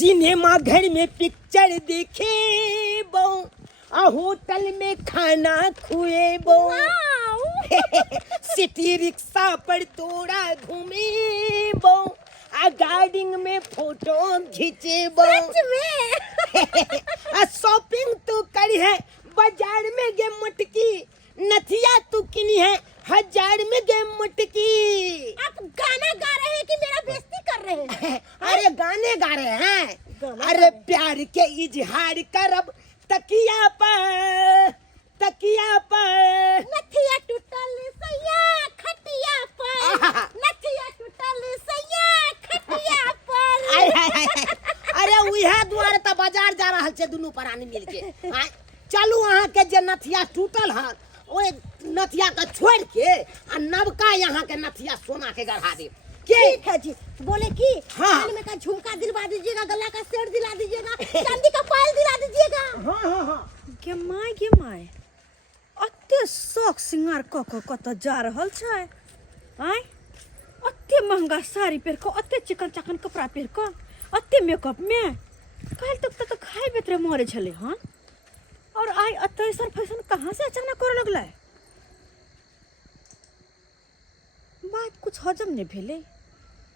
Cinema घर में picture देखे बो, होटल में खाना खुए बो, सिटी रिक्शा पर तोड़ा घूमे बो, गार्डन में फोटो खींचे बो। सच में शॉपिंग तो करी है बाजार में गे मटकी, नथिया तू किनी है 1000 में गे मटकी। आप गाना गा रहे हैं कि मेरा बेइज्जती कर रहे हैं? अरे गाने गा रहे हैं। अरे प्यार के इजहार करब तकिया पर, तकिया पर। नथिया टूटल सैया खटिया पर, नथिया टूटल सैया खटिया पर। अरे उहे द्वारे त बाजार जा रहल छे दुनू प्राणी मिलके। चलू अहाँ के जे नथिया टूटल है ओए नथिया के छोड़ के आ नवका यहाँ के नथिया सोना के गढ़ा दे। ठीक है जी। बोले कि हाँ। कान में का झुमका दिलवा दीजिएगा, गला का सेट दिला दीजिएगा, चांदी का पायल दिला दीजिएगा। हाँ। गे माय अत्ते शौक सिंगार क कत जा रहल छै। आय अत्ते महंगा साड़ी पहिर क, अत्ते चिकन चाकन कपड़ा पहिर क, अत्ते मेकअप में काल तक तो खाए बेतरे मरे छले हन। और आय अत्ते सर फैशन कहाँ से अचानक करे लगले? बात कुछ हजम नहीं भेले।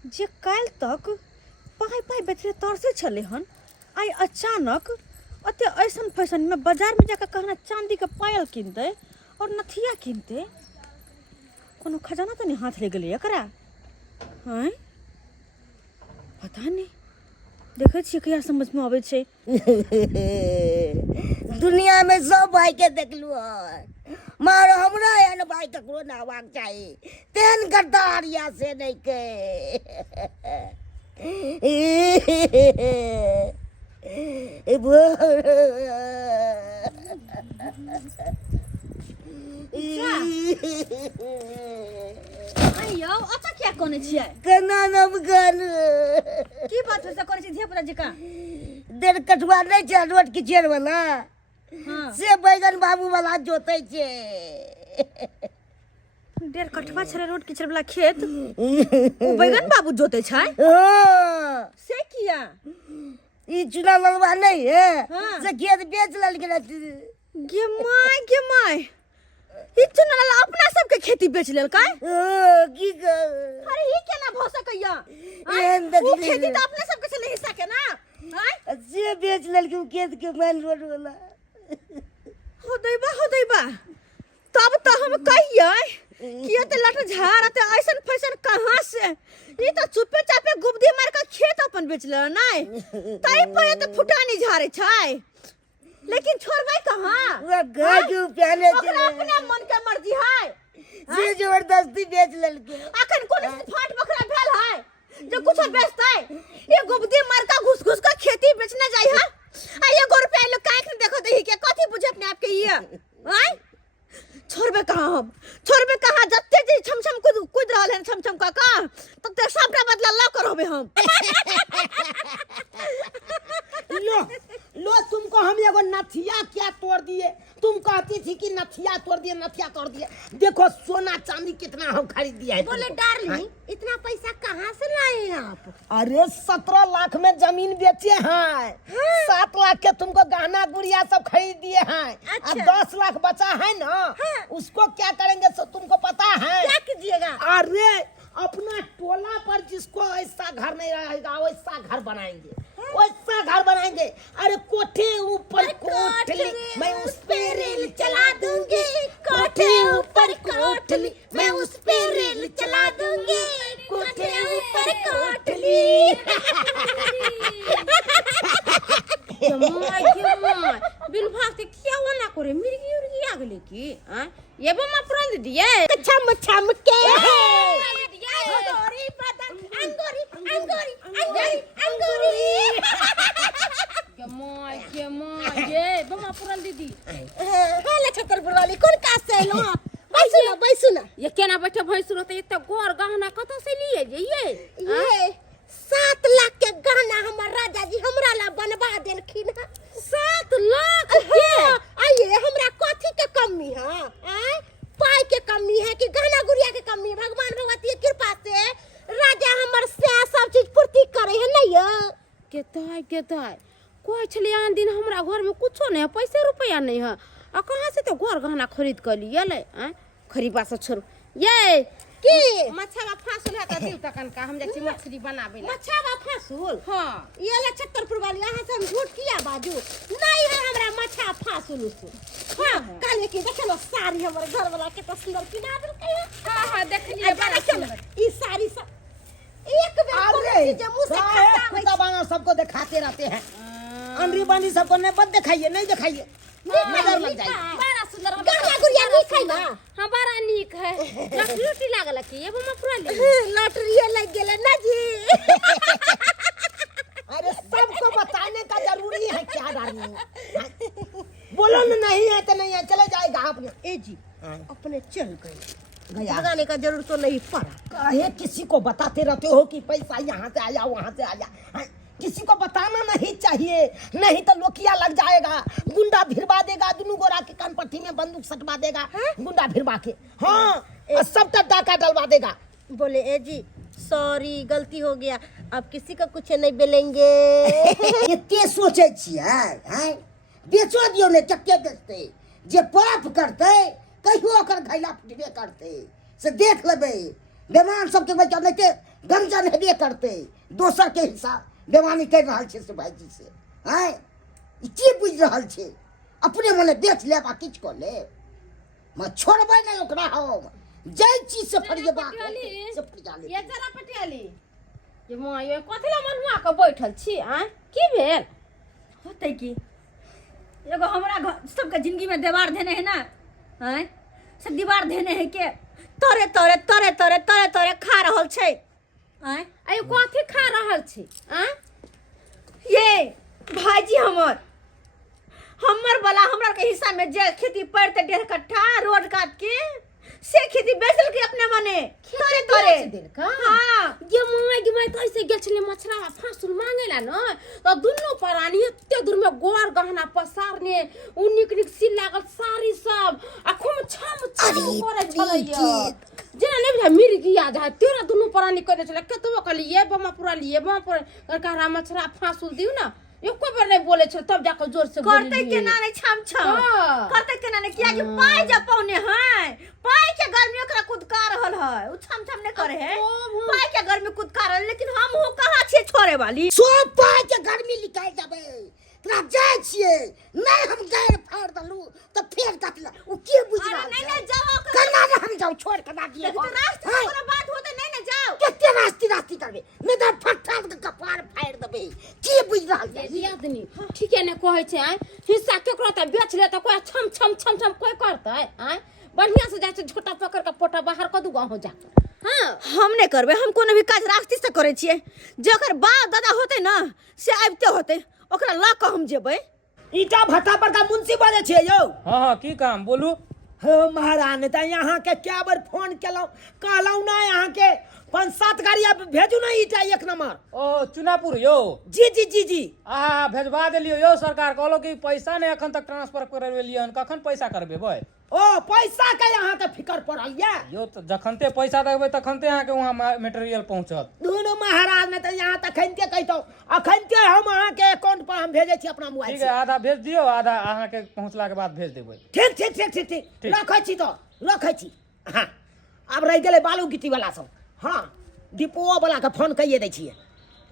जे काल तक पाई पाई बेतरे तरसे छले हन, आय अचानक अते ऐसन फैशन में बाजार में जाकर कहना चांदी के पायल किनते और नथिया किनते। कोनो खजाना तो नहीं हाथ ले गले एकरा? हैं पता नहीं, देखे छी कहिया समझ में आवे छे। दुनिया में सब भाई के देखलू है, मार हमरा एहन भाई ककरो ना होबाक चाही। तेहन गद्दारिया से नहीं के। आयो अच्छा क्या कोने छियै? केना नब गन की बात होसे करे छी धिया पुता जका? देर कटवा नहीं छै रोड किचेर वाला, हां से बैगन बाबू वाला जोते छे। डेढ़ कठवा छले रोड किचर वाला खेत, ओ बैगन बाबू जोते छै। हाँ, से किया? ई चूल्हा ललवा नहीं है, हाँ। से खेत बेच ललके। गे माय ई चुनल अपना सब के खेती बेच लेल काय? की अरे ई केना भ सकैया? एहन ओ देखली। खेती त अपने सब के छले हिस्सा के ना। आय से बेच ललके उ खेत के मेन रोड वाला। हो दैबा तब तो हम कहिए कि ये लट झाड़ ते ऐसन फैशन कहां से? ई तो चुपे चापे गुबदी मार के खेत अपन बेच ले नहीं, तई पे तो फुटानी झाड़े छै। लेकिन छोड़बै कहां? वो गाजू पहने ओकरा अपने मन के मर्जी है। से जबरदस्ती बेच ललके। अखन कोन फाट बकरा भेल है जो कुछ बेचतै? ये गुबदी मार का घुस घुस का खेती बेचने जाई है। आ ये 1 रुपया लोग काहे न देखो दही के कथि बुझे अपने आप के ये? आय छोड़बे कहां हम? छोड़बे कहां? जत्ते जे छमछम कूद रहल है छमछम का तब तक सबटा बदला ला करबे हम। लो तुमको हम एगो नथिया क्या तोड़ दिए? तुम कहती थी कि नथिया तोड़ दिए, नथिया तोड़ दिए। देखो सोना चांदी कितना हम खरीद दिया है। बोले तुमको। डार्लिंग इतना पैसा कहाँ से लाए आप? अरे 17 लाख में जमीन बेचे हैं। 7 लाख के तुमको गहना गुड़िया सब खरीद दिए हैं। अच्छा। अब 10 लाख बचा है ना, उसको क्या करेंगे सो तुमको पता है? क्या कीजिएगा? अरे अपना टोला पर जिसको ऐसा घर नहीं रहेगा वैसा घर बनाएंगे, वैसा घर बनाएंगे। अरे कोठे ऊपर कोठली मैं उस पे रेल चला दूंगी, कोठे ऊपर कोठली मैं उस पे रेल चला दूंगी, कोठे ऊपर कोठली। बिन भागते क्या हुआ ना करे मिर्गी उर्गी आ गेले की? ये बम अपराध दिए छम छम के अंगोरी बदन अंगोरी अंगोरी अंगोरी अंगोरी। ये बम अपराध दीदी हेले छतरपुर वाली कौन कास से लो? बैसु ना ये केना बैठे भैंसु रहते इतना गोर गहना कत से लिए जे ये 7 लाख के गहना हमर राजा जी हमरा ला बनवा देलखिन। 7 लाख के? आइए हमरा कथी के कमी है? पाई के कमी है कि गहना गुड़िया के कमी है? भगवान भगवती की कृपा से राजा हमर से सब चीज पूर्ति करे है नहीं के? तो के दाय कोई छले आन दिन हमरा घर में कुछो नहीं है, पैसे रुपया नहीं है, आ कहाँ से तो घर गहना खरीद कर लिए ले खरीबा से छोड़ ये की मछावा फासुल है त दिउ तकन का हम जाची मछली बनावे ला मछावा फासुल। हां ये ले छतरपुर वाली यहाँ से हम झूठ किया बाजू नहीं है हमरा मछा फासुल से। हां काले की देखलो साड़ी हमर घर वाला के तो सुंदर किना दल के। हां हां देख लिए बड़ा सुंदर ई साड़ी सब एक बेर अरे जे मुंह से खाता कुत्ता बाना सबको दिखाते रहते हैं, अंडरी बानी सबको नहीं बद दिखाइए, नहीं दिखाइए, नजर लग जाएगी। बड़ा सुंदर गंगा गुड़िया नहीं खाई ना हां बड़ा नीक है लटरूटी लागल की ये बम पूरा ले लॉटरी लग गेले ना जी। अरे सबको बताने का जरूरी है क्या डालनी, बोलो ना नहीं है तो नहीं है, चले जाएगा आपने। ए जी अपने चल गए, गया भगाने का जरूरत तो नहीं पड़ा। काहे किसी को बताते रहते हो कि पैसा यहाँ से आया वहाँ से आया, किसी को बताना नहीं चाहिए, नहीं तो लोकिया लग जाएगा, गुंडा भिड़वा देगा, दोनों गोरा के कानपट्टी में बंदूक सटवा देगा गुंडा भिड़वा के। हाँ सब तक डाका डलवा देगा। बोले ए जी सॉरी गलती हो गया, आप किसी का कुछ नहीं बोलेंगे। एते सोचे छियै हैं, बेचो दियो ने चक्के बेचते, जे पाप करते कहियो ओकर घैला फुटबे करते, से देख लेबै बेमान सब के बच्चा नहीं गंजन हेबे करते, दोसर के हिसाब बेमानी कर रहल छै से भाईजी से हैं, ई की बुझ रहल छै, अपने मने बेच ले बा किछ को ले, म छोड़बै नहीं ओकरा हम जय चीज से फरिएबा से फरिया ले। ये जरा पटियाली ये मां ये कथला मनुआ के बैठल छी की भेल होते की एगो हमरा घर सबके जिंदगी में दीवार देने है ना हैं, सब दीवार देने है के तोरे तोरे तोरे तोरे तोरे तोरे खा रहल छै हैं। अय कथि खा रहल छी ये भाईजी हमर वाला हमरा के हिस्सा में जे खेती पड़ते 1.5 कट्ठा रोड काट के से खेती बेचल के अपने मने तोरे तोरे। हां ये माय कैसे गेल छले मछरावा फासुल मांगेला न तो दुन्नो परानी एते दूर में गोर गहना पसारने उ निक निक सी लागल साड़ी सब आखो में छम करे छलैया जेना नहीं बुझा मिर्गिया जा तेरा दुन्नो परानी करे छले केतबो कहलिए बमा पूरा लिए बमा पूरा कहरा मछरा फासुल दिउ ना एको बार नहीं बोले छ तब जाकर जोर से करते के ना नहीं छम छम करते के ना नहीं किया कि पाई जा पौने है पाई के घर में ओकरा कुदका रहल है, उ छम छम नहीं करे है पाई के घर में कुदका रहल, लेकिन हम हो कहां छे छोड़े वाली सब पाई के गर्मी निकाल देबे तोरा जाय छियै नहीं, हम गैर फाड़ दलू तो फेर कटला उ के बुझ रहा है। नहीं नहीं जाओ करना ना हम जाओ छोड़ के ना दिए तो रास्ते में कोनो बात होते नहीं ना जाओ कितने रास्ती करबे नहीं तो फटफट के कपार फाड़ देबे, के बुझ रहा है। ये आदमी ठीक है ने कहै छै हिस्सा केकरो त बेच ले त कोई छम छम छम छम कोई करतै बढ़िया से जाय छै झोटा पकड़ के पोटा बाहर क दू गांव जा। हां हम नहीं करबे, हम कोनो भी काज रास्ते से करे छिए, जेकर बाप दादा होते ना से आबते होते ओकरा ला के हम जेबै। ईटा भट्टा पर का मुंशी बजे छे यौ। हाँ हाँ की काम बोलू। हो महाराज ने त यहाँ के क्या बार फोन केलौ कहलौ ना यहाँ के 5-7 गाड़िया भेजू ना ईटा 1 नंबर। ओ चुनापुर यो जी जी जी जी भेजवा देलियो यो, सरकार कहलो कि पैसा नहीं अखन तक ट्रांसफर करवेलियन, कखन पैसा करबे भाई। ओ पैसा के यहाँ के फिकर पड़ल या यो तो जखनते पैसा देबे तखनते यहाँ के वहाँ मटेरियल पहुंचत। दोनों महाराज ने त यहाँ तक खनते कहतो अखनते हम अहाँ के अकाउंट पर हम भेजे छी अपना मोबाइल ठीक से। है आधा भेज दियो, आधा अहाँ के पहुंचला के बाद भेज देबै। ठीक ठीक ठीक ठीक ठीक रखै छी तो रखै छी। हाँ अब रह गेलै बालू गिट्टी वाला सब। हाँ डिपोआ वाला के फोन कइए दै छियै,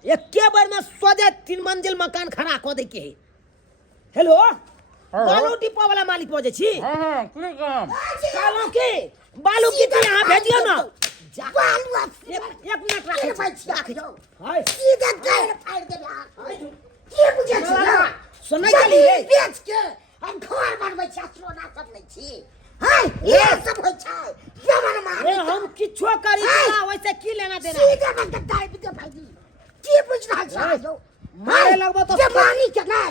एके बार में सोझे 3 मंजिल मकान खड़ा क दै के है। हेलो बालू डिपो वाला मालिक बजे छी। हाँ हाँ की काम कहलौं कि बालू गिट्टी यहाँ भेजियो ना। बालू एक मिनट रख जाओ हाय सीधा गैर फाड़ देबे, के बुझे छी सुनै चली रे बेच के हम घर बनबै छी, सोना सब नहीं छी हाय ये सब होय छै जमन मार। ए हम किछो करी ना वैसे की लेना देना। सीधा बंद दाई दे भाईजी, के बुझ रहा छै मारे लगबो तो जमानी के ना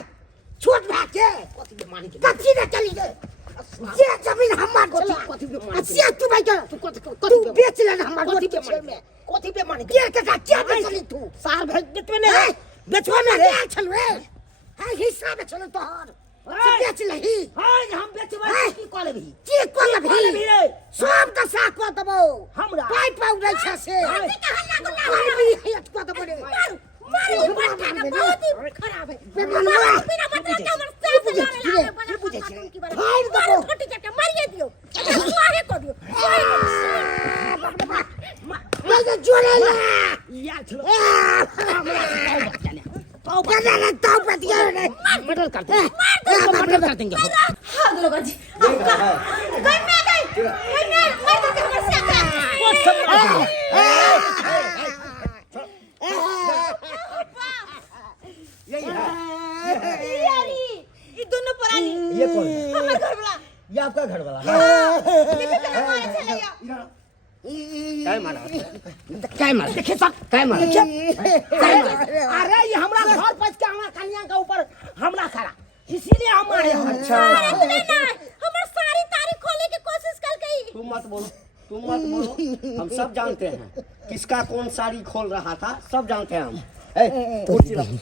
छोट भाई के कथि के मानी के कथी ने चली गए जे जमीन हमर छला कथि पे मानी से तू भाई के तू कथि तू बेच ले हमर कथि पे पीछे में मानी कथि पे मानी के क्या बेचली तू सार भेज बेचबे ने हैं? बेचबे ने रे रे। चल रे हाय हिस्सा में चल तोहर से बेच लही हाय हम बेचबे हैं? की कॉल भी की कोल कॉल भी भी रे सब का साथ को दबो हमरा पाई पाउ रे छ से हाय। कोई भी हित को दबो रे मारे ये बट्टा का बहुत ही खराब है बिना बता के हमर से लड़े बना बुझे छै की बात फाड़ मारो दो छोटी चटे मारिए दियो मारे को दियो ये जोरे ला या चलो तो बतिया रे मर्डर करते हैं मर्डर कर देंगे हां दरोगा जी गई मैं तो हमर से ये दोनों परानी ये कौन हमर घर वाला ये आपका घर वाला क्या मारा क्या मारा देखिए सब क्या मारा अरे ये हमरा घर पहुंच के हमरा कन्या के ऊपर हमला करा इसीलिए हम मारे अच्छा हमर सारी तारीख खोले की कोशिश कर गई तुम मत बोलो हम सब जानते हैं किसका कौन साड़ी खोल रहा था, सब जानते हैं हम।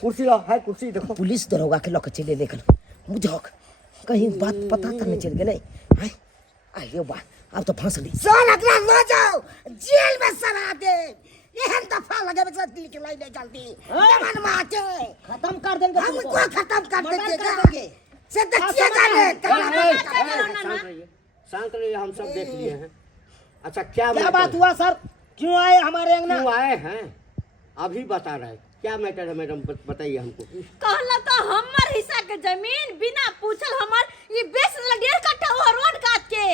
कुर्सी लो है कुर्सी देखो। पुलिस दरोगा के लोग चले लेकर बुझक कहीं बात पता तो नहीं चल गए हैं आइयो बा अब तो फांस ली सोन अगला लो जाओ जेल में सरा दे एहन दफा लगे बस दिल के लाई नहीं चलती जमन माचे खत्म कर देंगे हमको खत्म कर देंगे से देखिए शांत रहिए, हम सब देख लिए हैं। अच्छा क्या बात हुआ सर? क्यों आए हमारे अंगना? क्यों आए हैं अभी बता रहे। क्या मैटर है मैडम, बताइए हमको। कहला तो हमर हिस्सा के जमीन बिना पूछल हमर ये बेच देला 1.5 कट्ठा हुआ रोड काट के।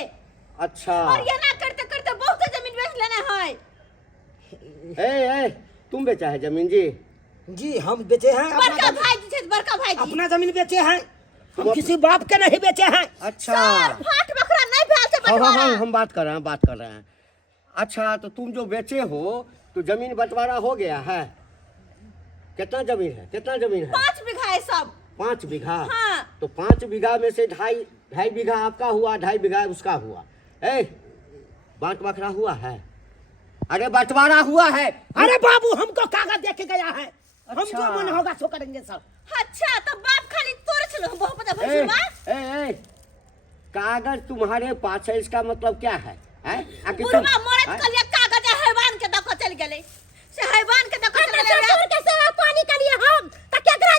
अच्छा और ये ना करते करते बहुत जमीन बेच लेना है। ए तुम बेचा है जमीन? जी जी हम बेचे हैं बड़का भाई जी, बड़का भाई जी अपना जमीन बेचे हैं, हम किसी बाप के नहीं बेचे हैं। अच्छा फाट बकरा नहीं भेल से बंटवारा। हम बात कर रहे हैं। अच्छा तो तुम जो बेचे हो तो जमीन बंटवारा हो गया है? कितना जमीन है? 5 बीघा है सब। 5 बीघा? हाँ। तो 5 बीघा में से ढाई बीघा आपका हुआ, 2.5 बीघा उसका हुआ। बांट बखरा हुआ है? अरे बंटवारा हुआ है। अरे बाबू हमको कागज देके गया है, हम अच्छा। जो मन होगा सो करेंगे सब। अच्छा तो बाप खाली तोड़ चलो बहुत पता भैंसुआ। कागज तुम्हारे पास है, इसका मतलब क्या है? बुढ़वा मरद कलिया कागज हैवान के दको चल गेले से हैवान के दको चल गेले ससुर के सेवा पानी के लिए हम त केकरा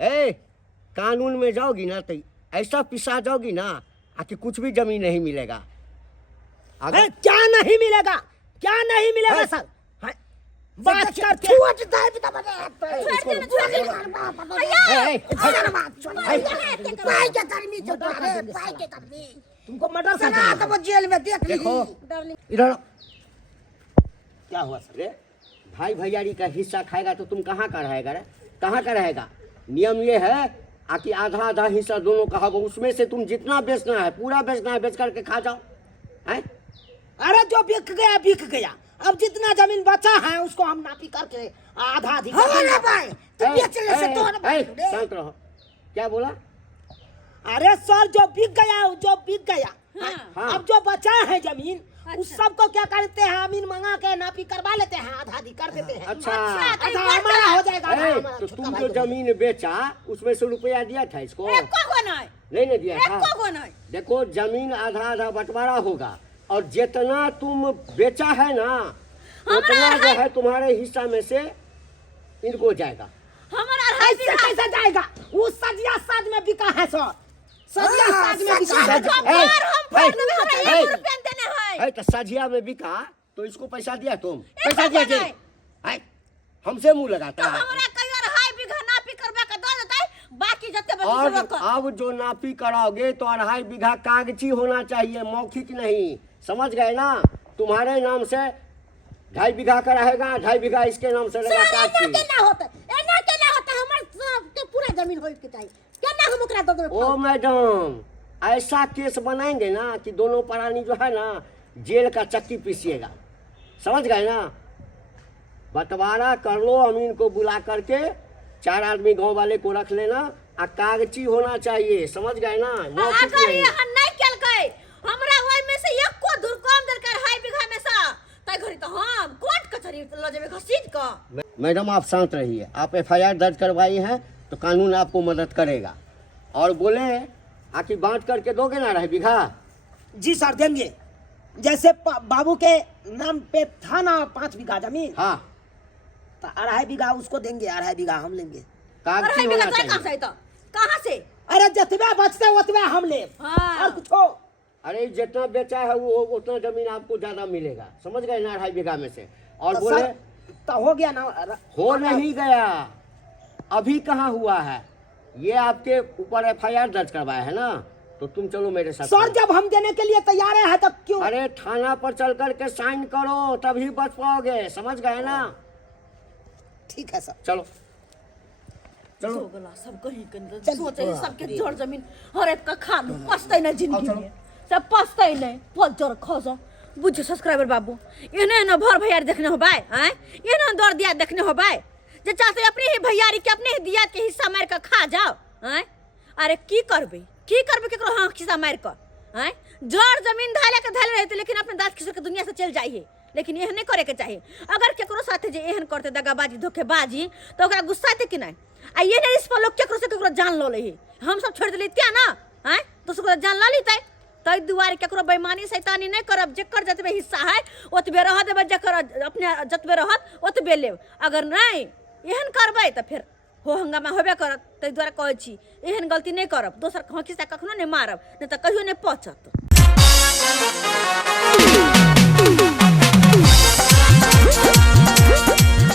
ए कानून में जाओगी ना तो ऐसा पिसा जाओगी ना कि कुछ भी जमीन नहीं मिलेगा। अगर क्या नहीं मिलेगा, क्या नहीं मिलेगा सर? बात करते तुमको मर्डर कर वो जेल में देख ली। देखो इधर क्या हुआ सर? भाई भैयारी का हिस्सा खाएगा तो तुम कहाँ का रहेगा रे? कहाँ का रहेगा? नियम ये है कि आधा आधा हिस्सा दोनों का होगा, उसमें से तुम जितना बेचना है पूरा बेचना है, बेच करके खा जाओ। है अरे जो बिक गया, अब जितना जमीन बचा है उसको हम नापी करके आधा आधी शांत रहो। क्या बोला? अरे सर जो बिक गया हाँ। अब जो बचा है जमीन उस अच्छा। सबको क्या करते हैं, अमीन मंगा के नापी करवा लेते हैं, आधा आधी कर देते हैं। अच्छा आधा हमारा हो जाएगा, आधा हमारा तो छोटा तुम भाई जो को। जमीन बेचा उसमें से रुपया दिया था इसको? एको गो नहीं, नहीं दिया था। एको गो नहीं। देखो जमीन आधा आधा बंटवारा होगा और जितना तुम बेचा है ना उतना जो है तुम्हारे हिस्सा में से इनको जाएगा। हमारा ऐसे कैसे जाएगा? वो सजिया साज में बिका है सर, सजिया साज में बिका है। हम फाड़ देबे, हमरा 1 रुपया देने है। तो सजिया में बिका तो इसको पैसा दिया तुम? एको पैसा दिया गो नहीं। जी? हमसे मुंह लगाता तो है। हमरा कहियो रहाई बीघा नापी करबे के दे देतै, बाकी जते बचे और सब अब जो नापी कराओगे तो 2.5 बीघा कागजी होना चाहिए, मौखिक नहीं। समझ गए ना? तुम्हारे नाम से 2.5 बीघा का रहेगा, 2.5 बीघा इसके नाम से रहेगा कागजी। केना होतै हमर के पूरा जमीन होय के चाहिए, केना हम ओकरा दे देबै? ओ मैडम ऐसा केस बनाएंगे ना कि दोनों प्राणी जो है ना जेल का चक्की पीसिएगा। समझ गए ना? बंटवारा कर लो, अमीन को बुला करके 4 आदमी गांव वाले को रख लेना, कागजी होना चाहिए। समझ गए ना? मौखिक अगर नहीं। ये नहीं केलकै हमरा ओय में से एको दुर्कम दरकार हाई बीघा में सा तै घरी तो हम कोर्ट कचहरी ल जेबे घसीट क। मैडम आप शांत रहिए। आप FIR दर्ज करवाई है तो कानून आपको मदद करेगा। और बोले कि बांट करके दोगे ना 2.5 बीघा? जी सर देंगे। जैसे बाबू के नाम पे था ना 5 बीघा जमीन, हाँ तो 2.5 बीघा उसको देंगे, 2.5 बीघा हम लेंगे। कागजी अरे होना बेटा कहाँ चाहिए। से तो कहाँ से? अरे जितने बचते उतने हम ले, हाँ। और कुछ हो। अरे जितना बेचा है वो उतना जमीन आपको ज्यादा मिलेगा, समझ गए ना, 2.5 बीघा में से। और तो बोले सर, तो हो गया ना। हो नहीं गया, अभी कहाँ हुआ है, ये आपके ऊपर FIR दर्ज करवाया है ना, तो तुम चलो मेरे साथ। सर जब हम देने के लिए तैयार है तो क्यों? अरे थाना पर चल करके साइन करो, तभी बच पाओगे, समझ गए ना। ठीक है सर। चलो चलो सोगला सब कहीं के चल, सोचे हाँ, सबके ठीक। जड़ जमीन हर एक का खा लो, पछताई ना जिंदगी में, सब पछताई नहीं, फजर खसा। बुझ सब्सक्राइबर बाबू, इन्हें ना भर भैयारी देखने हो भाई, हैं इन्हें दौड़ दिया देखने हो भाई, जे चाहते अपने ही भैयारी के अपने ही दिया के हिस्सा मार के खा जाओ, हैं अरे की करबे केकरो हाँ हिस्सा मार कर, हैं जड़ जमीन धाले के धाले रहते, लेकिन अपने दांत खिसक के दुनिया से चल जाइए, लेकिन एहन नहीं करे के चाहिए। अगर केकरो साथे जे एहन करते दगाबाजी धोखेबाजी तो ओकरा गुस्साते कि नहीं, आ ये नहीं इस पर लोग केकरो से केकरो जान लो ले, हम सब छोड़ दिले त्या ना, हैं तो उसको जान ला लीते, तई दुआरे केकरो बेईमानी शैतानी नहीं करब, जेकर जतबे हिस्सा है ओतबे रह देबे, जेकर अपने जतबे रहत ओतबे लेब, अगर नहीं एहन करबै त फिर हो हंगामा होबे करत। तई दुआरे कहै छी एहन गलती नहीं करब, दोसर खिस्सा कखनो नहीं मारब, नहीं तो कहियो नहीं पचत।